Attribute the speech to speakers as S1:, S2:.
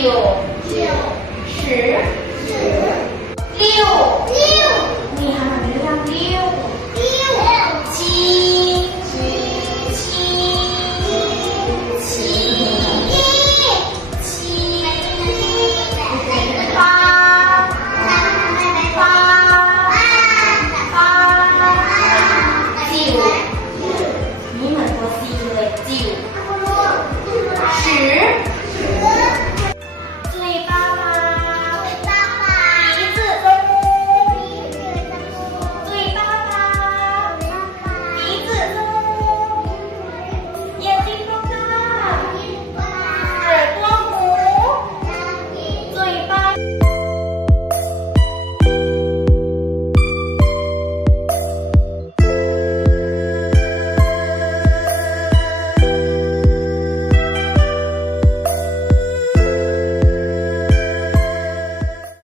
S1: 九十十六六，你还有一六六七七七七七七八八八八八九，你们都是因为九。